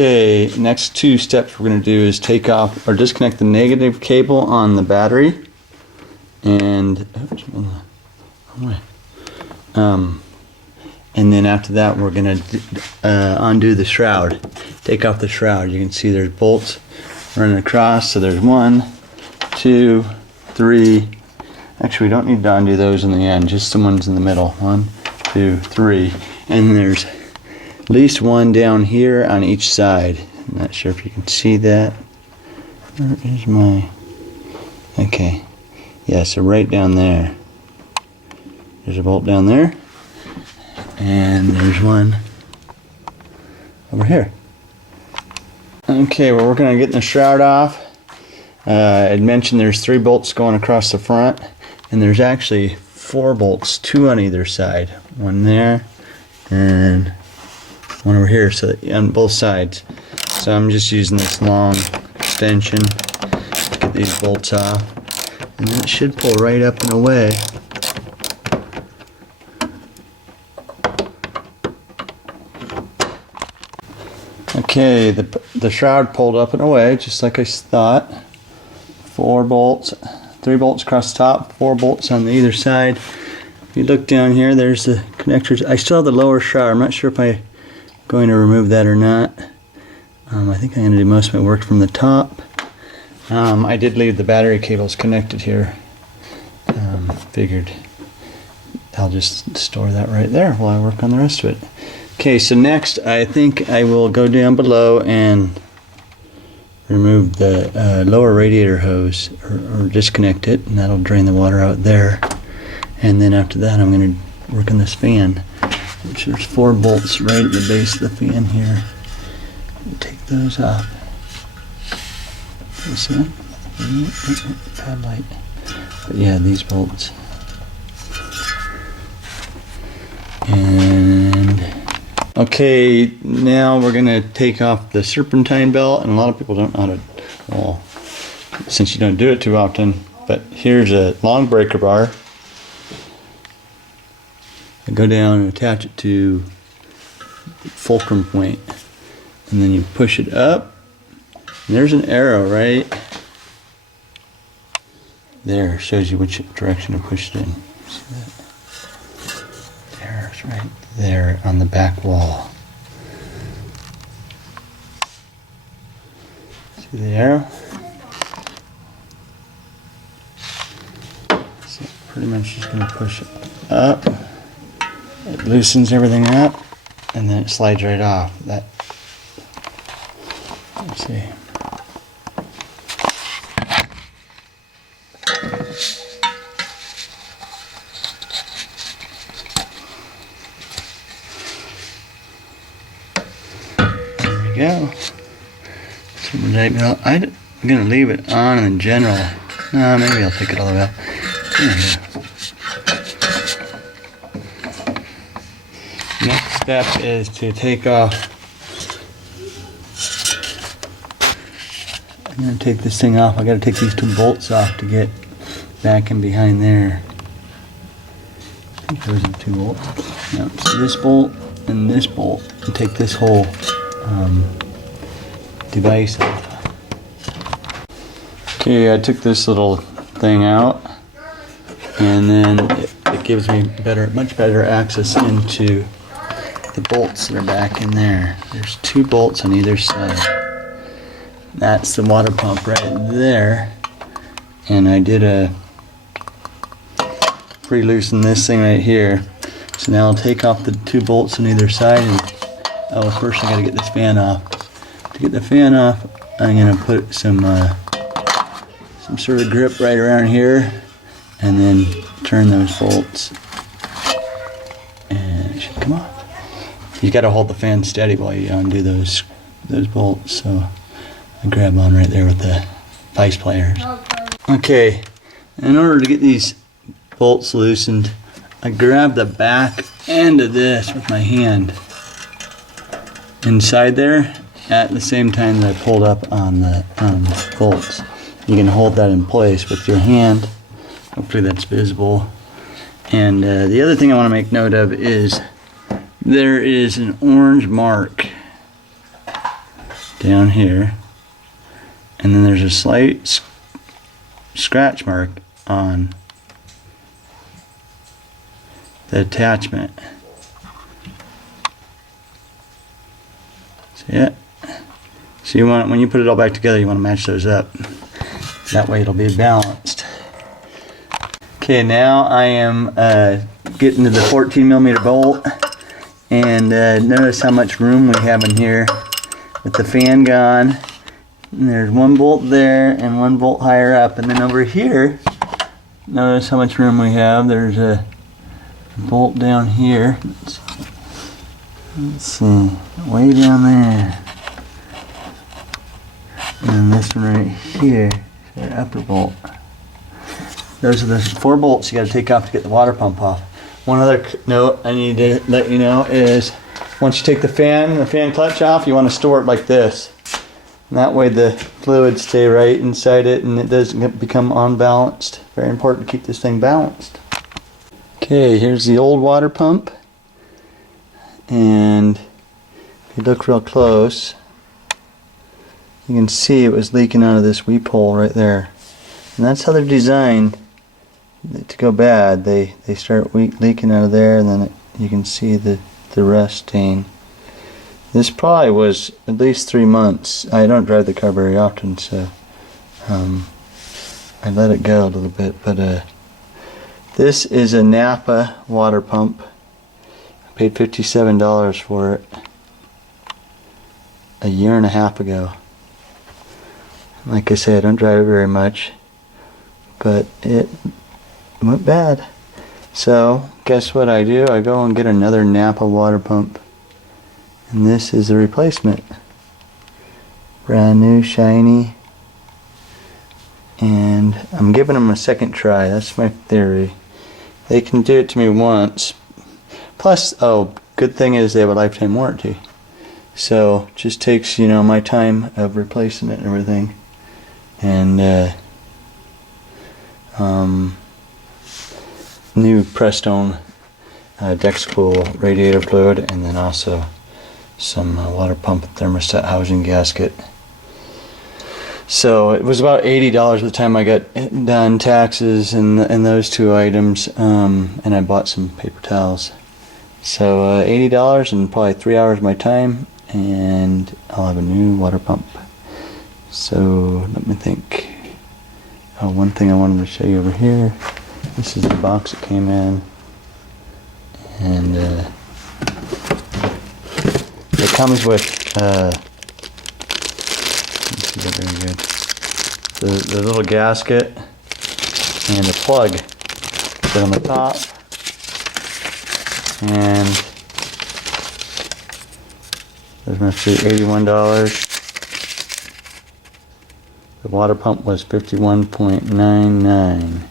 Okay, next two steps we're going to do is take off or disconnect the negative cable on the battery, and and then after that we're going to undo the shroud, take off the shroud. You can see there's bolts running across, so there's 1, 2, 3. Actually, we don't need to undo those in the end, just the ones in the middle. 1, 2, 3, and there's at least one down here on each side. I'm not sure if you can see that. Where is my... Okay. Yeah, so right down there. There's a bolt down there. And there's one over here. Okay, we're working on getting the shroud off. I'd mentioned there's 3 bolts going across the front. And there's actually 4 bolts, 2 on either side. One there and one over here, so on both sides. So I'm just using this long extension to get these bolts off, and then it should pull right up and away. Okay, the shroud pulled up and away just like I thought. 4 bolts, 3 bolts across the top, 4 bolts on the either side. If you look down here, there's the connectors. I still have the lower shroud. I'm not sure if I'm going to remove that or not. I think I'm going to do most of my work from the top. I did leave the battery cables connected here. Figured I'll just store that right there while I work on the rest of it. Okay, so next I think I will go down below and remove the lower radiator hose, or disconnect it, and that'll drain the water out there. And then after that I'm going to work on this fan, which there's 4 bolts right at the base of the fan here. Take those off. This one, pad light. But yeah, these bolts. And okay, now we're gonna take off the serpentine belt, and a lot of people don't know how to, well, since you don't do it too often, but here's a long breaker bar. I go down and attach it to the fulcrum point, and then you push it up, and there's an arrow right there, shows you which direction to push it in. See that? There's right there on the back wall. See the arrow? So pretty much just going to push it up. It loosens everything up, and then it slides right off. That. Let's see. There we go. I'm going to leave it on in general. No, maybe I'll take it all the way out. Here. Next step is to take off. I'm going to take this thing off. I got to take these 2 bolts off to get back in behind there. I think those are the 2 bolts. No, so this bolt and this bolt, and take this whole device off. Okay, I took this little thing out, and then it gives me much better access into the bolts that are back in there. There's 2 bolts on either side. That's the water pump right there, and I did pre-loosen this thing right here. So now I'll take off the 2 bolts on either side, and first I got to get this fan off. To get the fan off, I'm going to put some sort of grip right around here, and then turn those bolts, and it should come off. You got to hold the fan steady while you undo those bolts. So I grab on right there with the vice pliers. Okay, in order to get these bolts loosened, I grab the back end of this with my hand inside there at the same time that I pulled up on the bolts. You can hold that in place with your hand. Hopefully that's visible. And the other thing I want to make note of is there is an orange mark down here, and then there's a slight scratch mark on the attachment. See it? So you want, when you put it all back together, you want to match those up. That way it'll be balanced. Okay, now I am getting to the 14mm bolt, and notice how much room we have in here with the fan gone. And there's one bolt there and one bolt higher up, and then over here, notice how much room we have. There's a bolt down here. Let's see, way down there. And this one right here, the upper bolt. Those are the 4 bolts you got to take off to get the water pump off. One other note I need to let you know is, once you take the fan clutch off, you want to store it like this. And that way the fluids stay right inside it and it doesn't become unbalanced. Very important to keep this thing balanced. Okay, here's the old water pump. And if you look real close, you can see it was leaking out of this weep hole right there. And that's how they're designed to go bad. They start leaking out of there, and then you can see the rust stain. This probably was at least 3 months. I don't drive the car very often, so I let it go a little bit. But this is a Napa water pump. I paid $57 for it a year and a half ago. Like I said, I don't drive it very much, but it went bad. So guess what I do? I go and get another Napa water pump, and this is the replacement. Brand new, shiny, and I'm giving them a second try. That's my theory. They can do it to me once. Plus, oh, good thing is they have a lifetime warranty. So just takes, you know, my time of replacing it and everything. And new Prestone Dexcool radiator fluid, and then also some water pump thermostat housing gasket. So it was about $80 by the time I got done, taxes and those 2 items, and I bought some paper towels. So $80 and probably 3 hours of my time, and I'll have a new water pump. So let me think. Oh, one thing I wanted to show you over here. This is the box it came in, and it comes with let's see that very good. The little gasket and the plug sit on the top, and there's must be $81. The water pump was $51.99.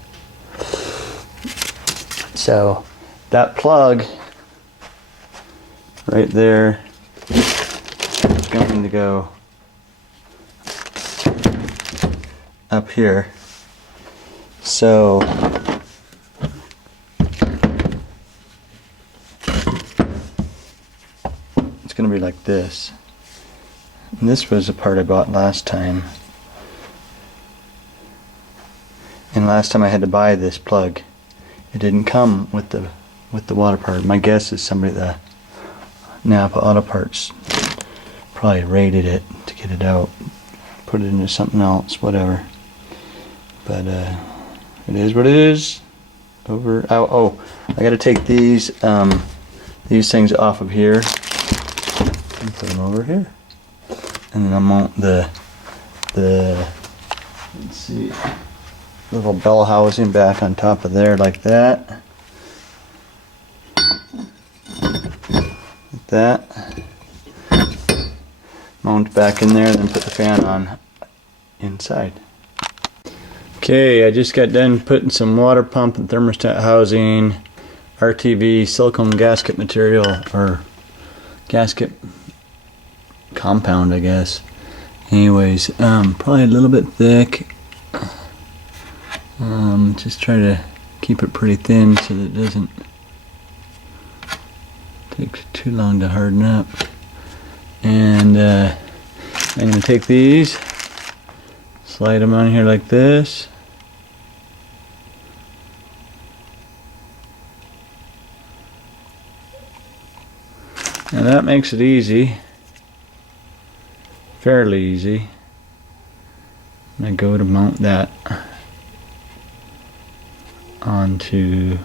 So that plug right there is going to go up here. So it's going to be like this. And this was the part I bought last time. And last time I had to buy this plug. It didn't come with the water part. My guess is somebody at the Napa Auto Parts probably raided it to get it out, put it into something else, whatever. But it is what it is. Over. Oh, I got to take these things off of here and put them over here, and then I'll mount the let's see, little bell housing back on top of there like that. Like that. Mount back in there, and then put the fan on inside. Okay, I just got done putting some water pump and thermostat housing, RTV silicone gasket material, or gasket compound, I guess. Anyways, probably a little bit thick. Just try to keep it pretty thin so that it doesn't take too long to harden up. And I'm going to take these, slide them on here like this. And that makes it easy, fairly easy. And I go to mount that onto